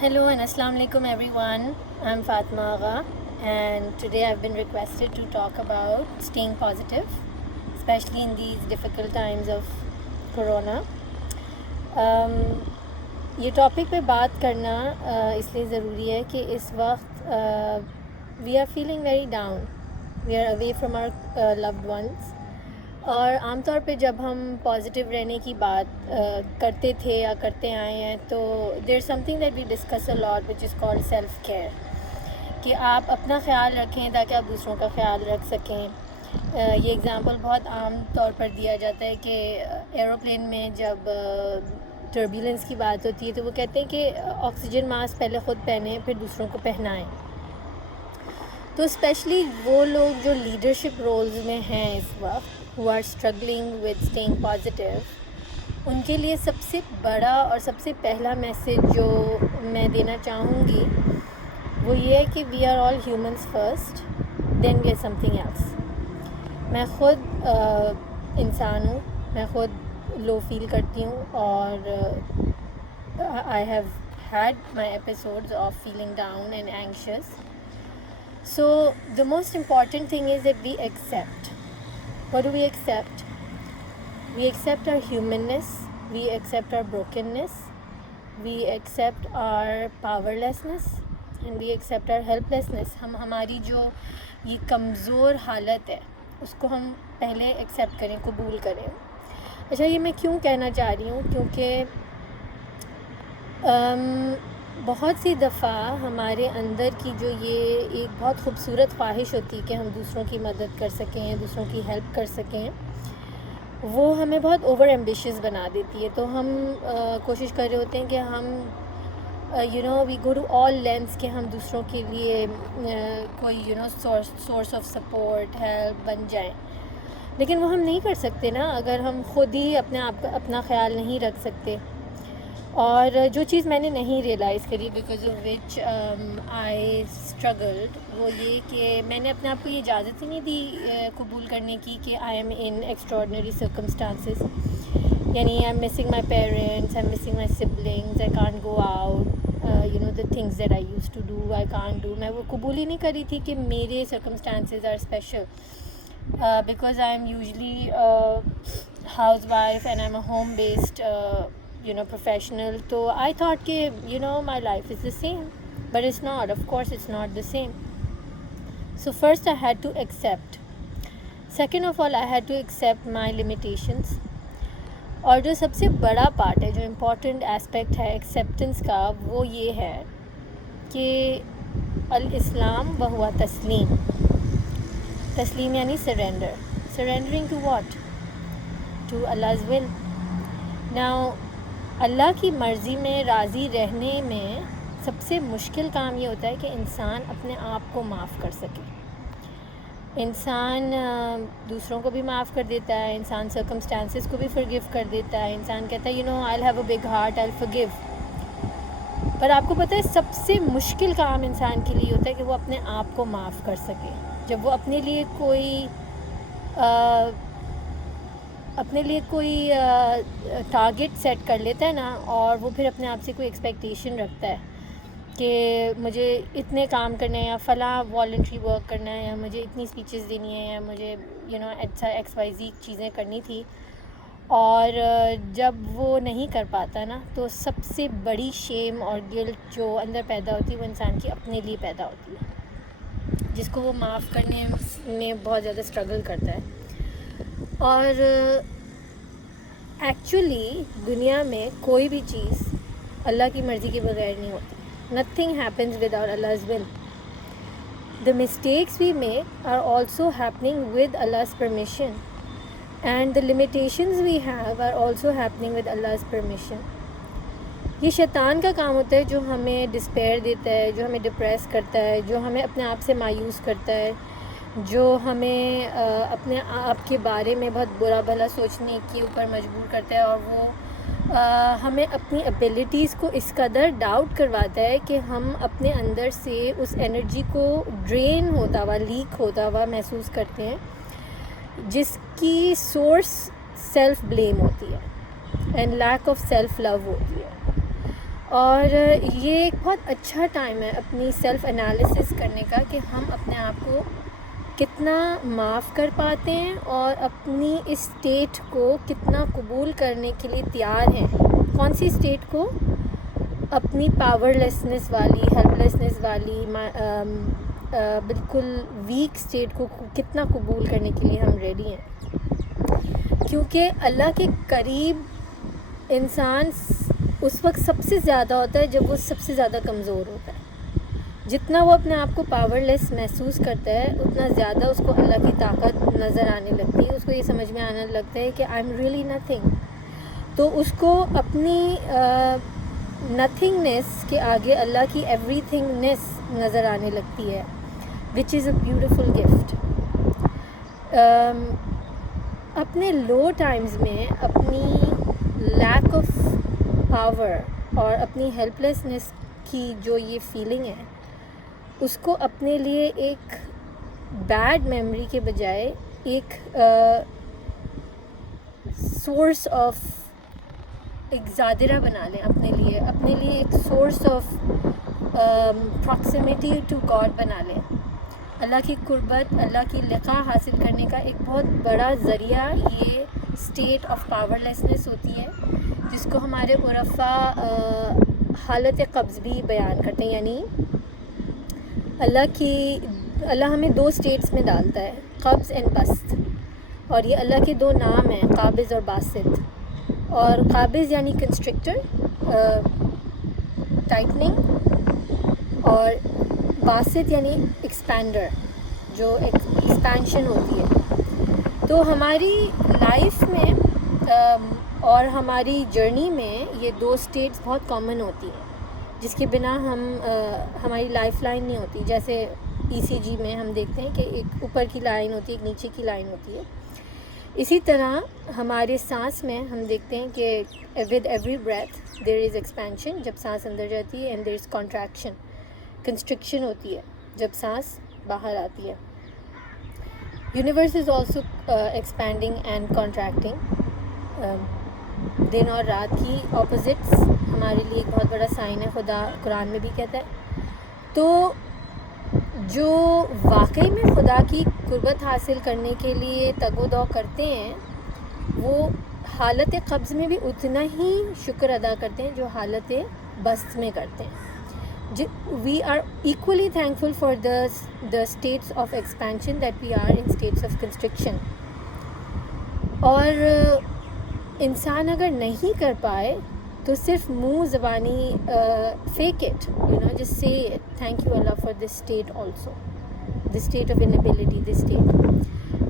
Hello and Assalamu alaikum everyone. I'm Fatma Agha and today I've been requested to talk about staying positive, especially in these difficult times of Corona. یہ topic پہ بات کرنا اس لیے ضروری ہے کہ اس وقت we are feeling very down, we are away from our loved ones, اور عام طور پہ جب ہم پازیٹیو رہنے کی بات کرتے تھے یا کرتے آئے ہیں تو there some thing that we discuss a lot which is called self care, کہ آپ اپنا خیال رکھیں تاکہ آپ دوسروں کا خیال رکھ سکیں۔ یہ اگزامپل بہت عام طور پر دیا جاتا ہے کہ ایروپلین میں جب ٹربیولنس کی بات ہوتی ہے تو وہ کہتے ہیں کہ آکسیجن ماسک پہلے خود پہنیں پھر دوسروں کو پہنائیں۔ تو اسپیشلی وہ لوگ جو لیڈرشپ رولز میں ہیں اس وقت who are struggling with staying positive، ان کے لیے سب سے بڑا اور سب سے پہلا میسیج جو میں دینا چاہوں گی وہ یہ ہے کہ we are all humans first then we are something else. میں خود انسان ہوں، میں خود لو فیل کرتی ہوں اور I have had my episodes of feeling down and anxious. So the most important thing is that we accept. What do we accept? We accept our humanness, we accept our brokenness, we accept our powerlessness, and we accept our helplessness. ہم ہماری جو یہ کمزور حالت ہے اس کو ہم پہلے ایکسیپٹ کریں، قبول کریں۔ اچھا، یہ میں کیوں کہنا چاہ رہی ہوں؟ کیونکہ بہت سی دفعہ ہمارے اندر کی جو یہ ایک بہت خوبصورت خواہش ہوتی ہے کہ ہم دوسروں کی مدد کر سکیں، دوسروں کی ہیلپ کر سکیں، وہ ہمیں بہت اوور ایمبیشیس بنا دیتی ہے۔ تو ہم کوشش کر رہے ہوتے ہیں کہ ہم وی گو ٹو آل لینس کہ ہم دوسروں کے لیے کوئی سورس آف سپورٹ، ہیلپ بن جائیں، لیکن وہ ہم نہیں کر سکتے نا اگر ہم خود ہی اپنا خیال نہیں رکھ سکتے۔ اور جو چیز میں نے نہیں ریئلائز کری because of which I struggled, وہ یہ کہ میں نے اپنے آپ کو یہ اجازت ہی نہیں دی قبول کرنے کی کہ I'm in extraordinary circumstances, یعنی I'm missing my parents, I'm missing my siblings, I can't go out, the things that I use to do I can't do. میں وہ قبول ہی نہیں کری تھی کہ میرے circumstances are special because I'm usually house wife and I'm a home based professional. So I thought کہ my life is the same, but it's not. Of course it's not the same. So first I had to accept. Second of all I had to accept my limitations. اور جو سب سے بڑا part ہے، جو important aspect ہے acceptance کا، وہ یہ ہے کہ الاسلام وہو تسلیم۔ تسلیم یعنی surrendering to what? To Allah's will. Now اللہ کی مرضی میں راضی رہنے میں سب سے مشکل کام یہ ہوتا ہے کہ انسان اپنے آپ کو معاف کر سکے۔ انسان دوسروں کو بھی معاف کر دیتا ہے، انسان سرکمسٹانسز کو بھی فرگیو کر دیتا ہے، انسان کہتا ہے I'll have a big heart, I'll forgive. پر آپ کو پتہ ہے سب سے مشکل کام انسان کے لیے ہوتا ہے کہ وہ اپنے آپ کو معاف کر سکے۔ جب وہ اپنے لیے کوئی ٹارگٹ سیٹ کر لیتا ہے نا، اور وہ پھر اپنے آپ سے کوئی ایکسپیکٹیشن رکھتا ہے کہ مجھے اتنے کام کرنے ہیں، یا فلاں والنٹری ورک کرنا ہے، یا مجھے اتنی اسپیچز دینی ہیں، یا مجھے ایکس وائی زی چیزیں کرنی تھی، اور جب وہ نہیں کر پاتا نا تو سب سے بڑی شیم اور گلٹ جو اندر پیدا ہوتی ہے وہ انسان کی اپنے لیے پیدا ہوتی ہے، جس کو وہ معاف کرنے میں بہت زیادہ اسٹرگل کرتا ہے۔ اور ایکچولی دنیا میں کوئی بھی چیز اللہ کی مرضی کے بغیر نہیں ہوتی۔ Nothing happens without Allah's will. The mistakes we make are also happening with Allah's permission, and the limitations we have are also happening with Allah's permission. یہ شیطان کا کام ہوتا ہے جو ہمیں ڈسپیئر دیتا ہے، جو ہمیں ڈپریس کرتا ہے، جو ہمیں اپنے آپ سے مایوس کرتا ہے، جو ہمیں اپنے آپ کے بارے میں بہت برا بھلا سوچنے کے اوپر مجبور کرتا ہے، اور وہ ہمیں اپنی ایبیلٹیز کو اس قدر ڈاؤٹ کرواتا ہے کہ ہم اپنے اندر سے اس انرجی کو ڈرین ہوتا ہوا، لیک ہوتا ہوا محسوس کرتے ہیں، جس کی سورس سیلف بلیم ہوتی ہے and lack of self love ہوتی ہے۔ اور یہ ایک بہت اچھا ٹائم ہے اپنی سیلف انالیسس کرنے کا کہ ہم اپنے آپ کو کتنا معاف کر پاتے ہیں اور اپنی اس اسٹیٹ کو کتنا قبول کرنے کے لیے تیار ہیں. کون سی اسٹیٹ کو؟ اپنی پاور لیسنس والی، ہیلپ لیسنس والی، بالکل ویک اسٹیٹ کو کتنا قبول کرنے کے لیے ہم ریڈی ہیں. کیونکہ اللہ کے قریب انسان اس وقت سب سے زیادہ ہوتا ہے جب وہ سب سے زیادہ کمزور ہوتا ہے. جتنا وہ اپنے آپ کو پاور لیس محسوس کرتا ہے اتنا زیادہ اس کو اللہ کی طاقت نظر آنے لگتی ہے. اس کو یہ سمجھ میں آنے لگتا ہے کہ آئی ایم ریئلی نتھنگ. تو اس کو اپنی نتھنگنیس کے آگے اللہ کی ایوری تھنگنیس نظر آنے لگتی ہے، وچ از اے بیوٹیفل گفٹ. اپنے لو ٹائمز میں اپنی لیک آف پاور اور اپنی ہیلپ لیسنس کی جو یہ فیلنگ ہے، اس کو اپنے لیے ایک بیڈ میموری کے بجائے ایک سورس آف ایک زادرہ بنا لیں اپنے لیے ایک source of proximity to God بنا لیں. اللہ کی قربت، اللہ کی لقاء حاصل کرنے کا ایک بہت بڑا ذریعہ یہ اسٹیٹ آف پاور لیسنس ہوتی ہے، جس کو ہمارے عرفاء حالت قبض بھی بیان کرتے ہیں. یعنی اللہ ہمیں دو اسٹیٹس میں ڈالتا ہے، قبض اینڈ بسط. اور یہ اللہ کے دو نام ہیں، قابض اور باسط. اور قابض یعنی کنسٹرکٹر، ٹائٹننگ، اور باسط یعنی ایکسپینڈر، جو ایکسپینشن ہوتی ہے. تو ہماری لائف میں اور ہماری جرنی میں یہ دو اسٹیٹس بہت کامن ہوتی ہیں، جس کے بنا ہماری لائف لائن نہیں ہوتی. جیسے ECG میں ہم دیکھتے ہیں کہ ایک اوپر کی لائن ہوتی ہے، ایک نیچے کی لائن ہوتی ہے. اسی طرح ہمارے سانس میں ہم دیکھتے ہیں کہ with every breath there is expansion جب سانس اندر جاتی ہے، and there is contraction, construction ہوتی ہے جب سانس باہر آتی ہے. Universe is also expanding and contracting. دن اور رات کی اپوزٹس ہمارے لیے ایک بہت بڑا سائن ہے، خدا قرآن میں بھی کہتا ہے. تو جو واقعی میں خدا کی قربت حاصل کرنے کے لیے تگ و دو کرتے ہیں، وہ حالت قبض میں بھی اتنا ہی شکر ادا کرتے ہیں جو حالت بسط میں کرتے ہیں. We are equally thankful for the states of expansion that we are in states of constriction. اور انسان اگر نہیں کر پائے تو صرف منہ زبانی fake it, just say it, thank you Allah for this state also, this state of inability, this state.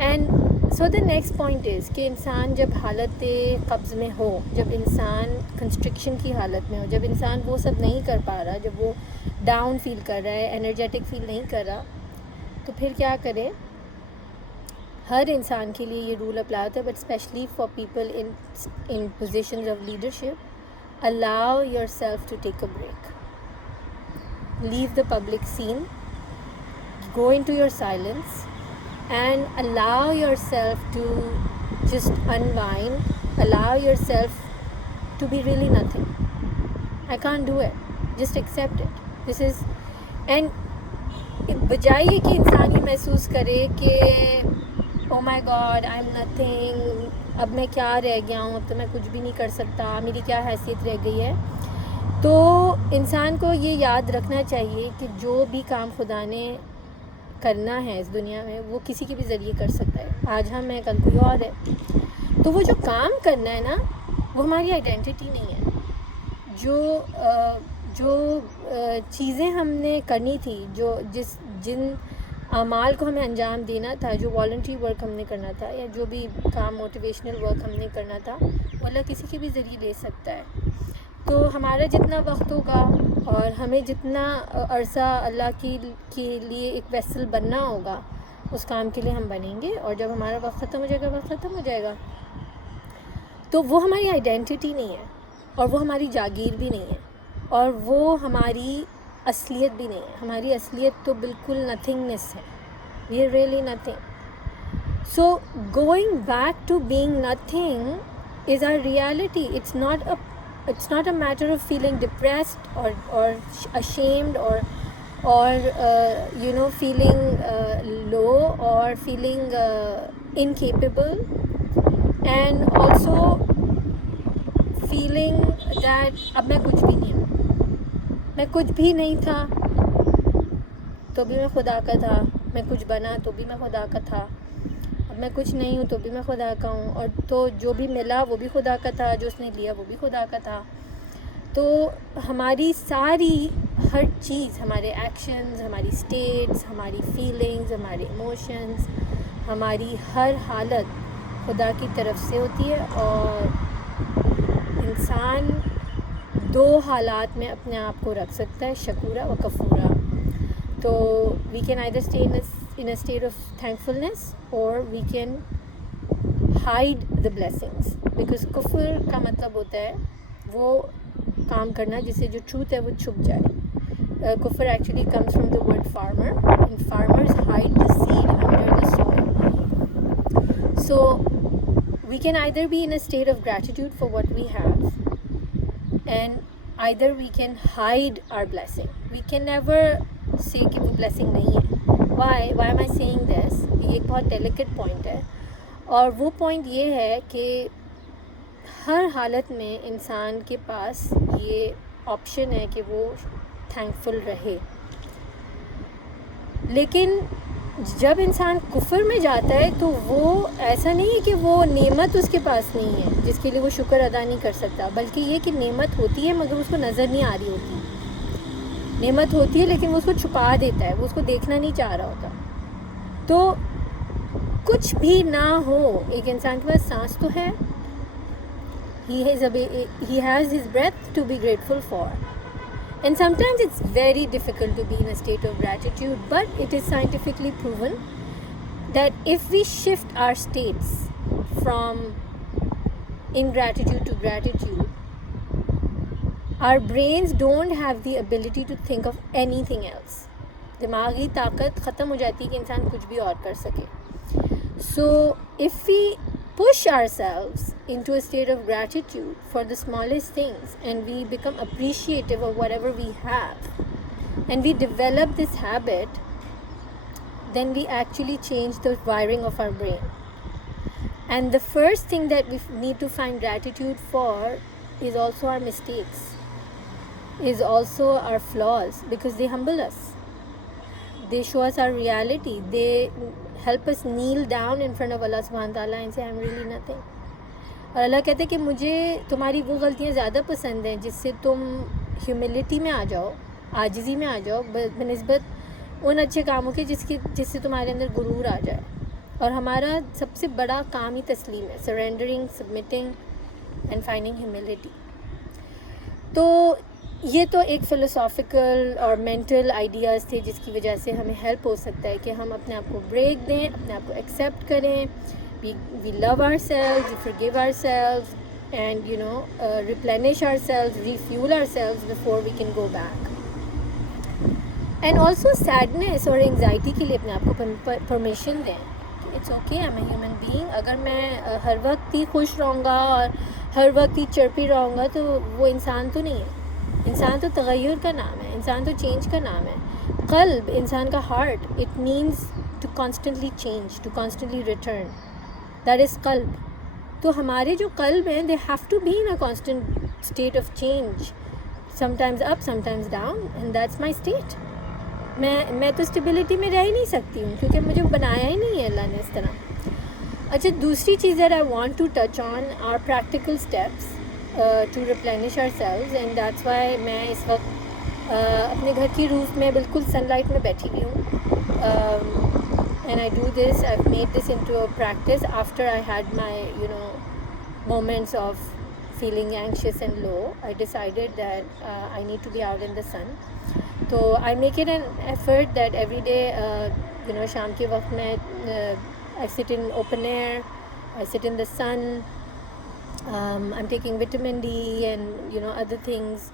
And so the next point is کہ انسان جب حالت قبض میں ہو، جب انسان کنسٹرکشن کی حالت میں ہو، جب انسان وہ سب نہیں کر پا رہا، جب وہ ڈاؤن فیل کر رہا ہے، انرجیٹک فیل نہیں کر رہا، تو پھر کیا کرے؟ ہر انسان کے لیے یہ رول اپلائی ہوتا ہے، but especially for people in positions of leadership. Allow yourself to take a break. Leave the public scene. Go into your silence and allow yourself to just unwind. Allow yourself to be really nothing. I can't do it. Just accept it. This is, and بجائے یہ کہ انسان یہ محسوس کرے کہ oh my God, I'm nothing, اب میں کیا رہ گیا ہوں، اب تو میں کچھ بھی نہیں کر سکتا، میری کیا حیثیت رہ گئی ہے. تو انسان کو یہ یاد رکھنا چاہیے کہ جو بھی کام خدا نے کرنا ہے اس دنیا میں وہ کسی کے بھی ذریعے کر سکتا ہے. آج ہم ہیں، کل کوئی اور ہے. تو وہ جو کام کرنا ہے نا، وہ ہماری آئیڈینٹی نہیں ہے. جو چیزیں ہم نے کرنی تھی، جن اعمال کو ہمیں انجام دینا تھا، جو والنٹری ورک ہم نے کرنا تھا، یا جو بھی کام موٹیویشنل ورک ہم نے کرنا تھا، وہ اللہ کسی کے بھی ذریعے لے سکتا ہے. تو ہمارا جتنا وقت ہوگا اور ہمیں جتنا عرصہ اللہ کے لیے ایک ویسل بننا ہوگا، اس کام کے لیے ہم بنیں گے. اور جب ہمارا وقت ختم ہو جائے گا، وقت ختم ہو جائے گا. تو وہ ہماری آئیڈینٹی نہیں ہے، اور وہ ہماری جاگیر بھی نہیں ہے، اور وہ ہماری اصلیت بھی نہیں ہے. ہماری اصلیت تو بالکل نتھنگنیس ہے. We are really nothing. So going back to being nothing is our reality. It's not a it's not a matter of feeling depressed or ashamed or feeling low or feeling incapable, and also feeling that اب میں کچھ بھی نہیں ہوں. میں کچھ بھی نہیں تھا تو بھی میں خدا کا تھا, میں کچھ بنا تو بھی میں خدا کا تھا, اب میں کچھ نہیں ہوں تو بھی میں خدا کا ہوں, اور تو جو بھی ملا وہ بھی خدا کا تھا, جو اس نے لیا وہ بھی خدا کا تھا. تو ہماری ساری ہر چیز, ہمارے ایکشنز, ہماری اسٹیٹس, ہماری فیلنگز, ہمارے ایموشنز, ہماری ہر حالت خدا کی طرف سے ہوتی ہے. اور انسان دو حالات میں اپنے آپ کو رکھ سکتا ہے, شکورا و کفورا. تو we can either stay in a state of thankfulness or we can hide the blessings, because کفر کا مطلب ہوتا ہے وہ کام کرنا جس سے جو ٹروتھ ہے وہ چھپ جائے. کفر actually comes from the word farmer, and farmers hide the seed under the soil. So we can either be in a state of gratitude for what we have, and either we can hide our blessing. We can never say کہ وہ blessing نہیں ہے. Why am I saying this? یہ ایک بہت delicate point ہے, اور وہ پوائنٹ یہ ہے کہ ہر حالت میں انسان کے پاس یہ آپشن ہے کہ وہ تھینکفل رہے. لیکن جب انسان کفر میں جاتا ہے تو وہ ایسا نہیں ہے کہ وہ نعمت اس کے پاس نہیں ہے جس کے لیے وہ شکر ادا نہیں کر سکتا, بلکہ یہ کہ نعمت ہوتی ہے مگر اس کو نظر نہیں آ رہی ہوتی. نعمت ہوتی ہے لیکن وہ اس کو چھپا دیتا ہے, وہ اس کو دیکھنا نہیں چاہ رہا ہوتا. تو کچھ بھی نہ ہو, ایک انسان کے پاس سانس تو ہے, he has his breath to be grateful for. And sometimes it's very difficult to be in a state of gratitude, but it is scientifically proven that if we shift our states from ingratitude to gratitude, our brains don't have the ability to think of anything else. دماغی طاقت ختم ہو جاتی ہے کہ انسان کچھ بھی اور کر سکے. So if we push ourselves into a state of gratitude for the smallest things, and we become appreciative of whatever we have, and we develop this habit, then we actually change the wiring of our brain. And the first thing that we need to find gratitude for is also our mistakes, is also our flaws, because they humble us. They show us our reality. They help us kneel down in front of Allah subhanahu wa ta'ala and say, I'm really nothing. اور اللہ کہتے ہیں کہ مجھے تمہاری وہ غلطیاں زیادہ پسند ہیں جس سے تم ہیوملٹی میں آ جاؤ, عاجزی میں آ جاؤ, بنسبت ان اچھے کاموں کے جس سے تمہارے اندر غرور آ جائے. اور ہمارا سب سے بڑا کام ہی تسلیم ہے, سرینڈرنگ, سبمٹنگ اینڈ فائنڈنگ ہیوملٹی. تو یہ تو ایک فلسافیکل اور مینٹل آئیڈیاز تھے جس کی وجہ سے ہمیں ہیلپ ہو سکتا ہے کہ ہم اپنے آپ کو بریک دیں, اپنے آپ کو ایکسیپٹ کریں. We love our selves, we forgive our selves, and replenish our selves, refuel our selves before we can go back. And also sadness اور انگزائٹی کے لیے اپنے آپ کو پرمیشن دیں. It's okay, I'm a human being. اگر میں ہر وقت ہی خوش رہوں گا اور ہر وقت ہی چرپی رہوں گا تو وہ انسان تو نہیں ہے. انسان تو تغیر کا نام ہے, انسان تو چینج کا نام ہے. قلب, انسان کا heart, it means to constantly change, to constantly return. That is قلب. تو ہمارے جو قلب ہیں, they have to be in a constant state of change, sometimes up, sometimes down, and that's my state. میں تو stability میں رہ ہی نہیں سکتی ہوں کیونکہ مجھے بنایا ہی نہیں ہے اللہ نے اس طرح. اچھا, دوسری چیز that I want to touch on our practical steps to replenish our selves, and that's why میں اس وقت اپنے گھر کی روف میں بالکل سن لائٹ میں بیٹھی ہوئی ہوں. And I do this, I made this into a practice after I had my moments of feeling anxious and low. I decided that I need to be out in the sun. So I make it an effort that every day, شام کے وقت میں I sit in open air, I sit in the sun, I'm taking vitamin D and other things.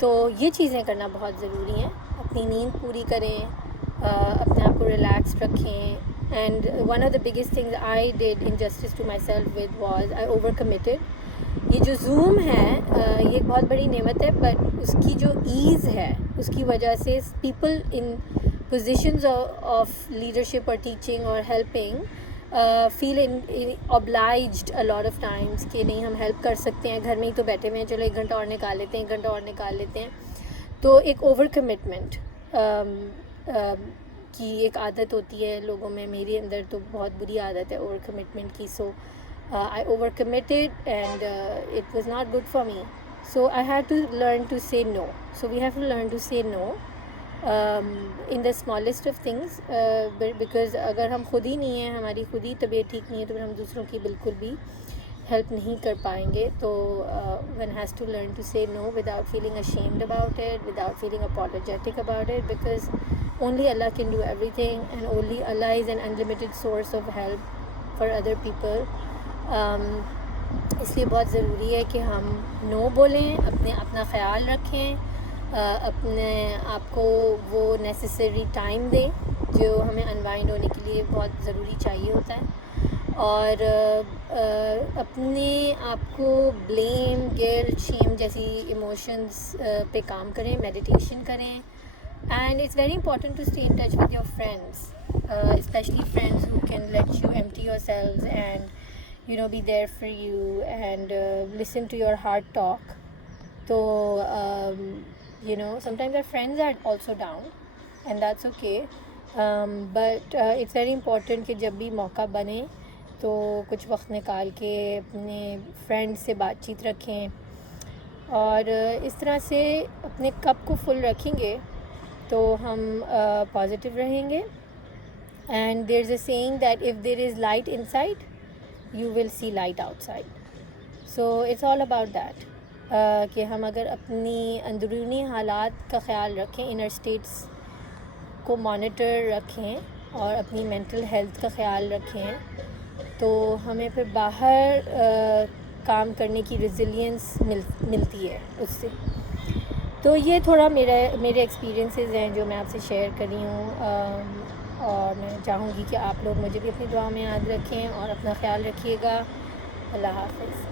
تو یہ چیزیں کرنا بہت ضروری ہیں. اپنی نیند پوری کریں, اپنے آپ کو ریلیکس رکھیں. And one of the biggest things I did injustice to myself with was I overcommitted. یہ جو زوم ہے یہ ایک بہت بڑی نعمت ہے، بٹ اس کی جو ایز ہے اس کی وجہ سے people in positions of leadership اور ٹیچنگ اور helping feel obliged a lot of times کہ نہیں ہم ہیلپ کر سکتے ہیں، گھر میں ہی تو بیٹھے ہوئے ہیں، چلو 1 گھنٹہ اور نکال لیتے ہیں، 1 گھنٹہ اور نکال لیتے ہیں. تو ایک اوور کمٹمنٹ کی ایک عادت ہوتی ہے لوگوں میں، میرے اندر تو بہت بری عادت ہے اوور کمٹمنٹ کی. سو I overcommitted and it was not good for me. So I had to learn to say no. So we have to learn to say no in the smallest of things because اگر ہم خود ہی نہیں ہیں، ہماری خود ہی طبیعت ٹھیک نہیں ہے، تو پھر ہم دوسروں کی بالکل بھی ہیلپ نہیں کر پائیں گے. تو one has to learn to say no without feeling ashamed about it, without feeling apologetic about it, because only Allah can do everything and only Allah is an unlimited source of help for other people. اس لیے بہت ضروری ہے کہ ہم نو بولیں، اپنا خیال رکھیں، اپنے آپ کو وہ نیسیسری ٹائم دیں جو ہمیں انوائنڈ ہونے کے لیے بہت ضروری چاہیے ہوتا ہے، اور اپنے آپ کو بلیم، گلٹ، شیم جیسی ایموشنز پہ کام کریں، میڈیٹیشن کریں. And it's very important to stay in touch with your friends, especially friends who can let you empty your selves and be there for you and listen to your heart talk. So sometimes our friends are also down and that's okay, but it's very important کہ جب بھی موقع بنے تو کچھ وقت نکال کے اپنے فرینڈ سے بات چیت رکھیں، اور اس طرح سے اپنے کپ کو فل رکھیں گے تو ہم پازیٹیو رہیں گے. and there's a saying that if there is light inside you will see light outside. So it's all about that کہ ہم اگر اپنی اندرونی حالات کا خیال رکھیں، انر اسٹیٹس کو مانیٹر رکھیں اور اپنی مینٹل ہیلتھ کا خیال رکھیں، تو ہمیں پھر باہر کام کرنے کی ریزیلینس ملتی ہے اس سے. تو یہ تھوڑا میرے ایکسپیرینسز ہیں جو میں آپ سے شیئر کر رہی ہوں، اور میں چاہوں گی کہ آپ لوگ مجھے بھی اپنی دعا میں یاد رکھیں اور اپنا خیال رکھیے گا. اللہ حافظ.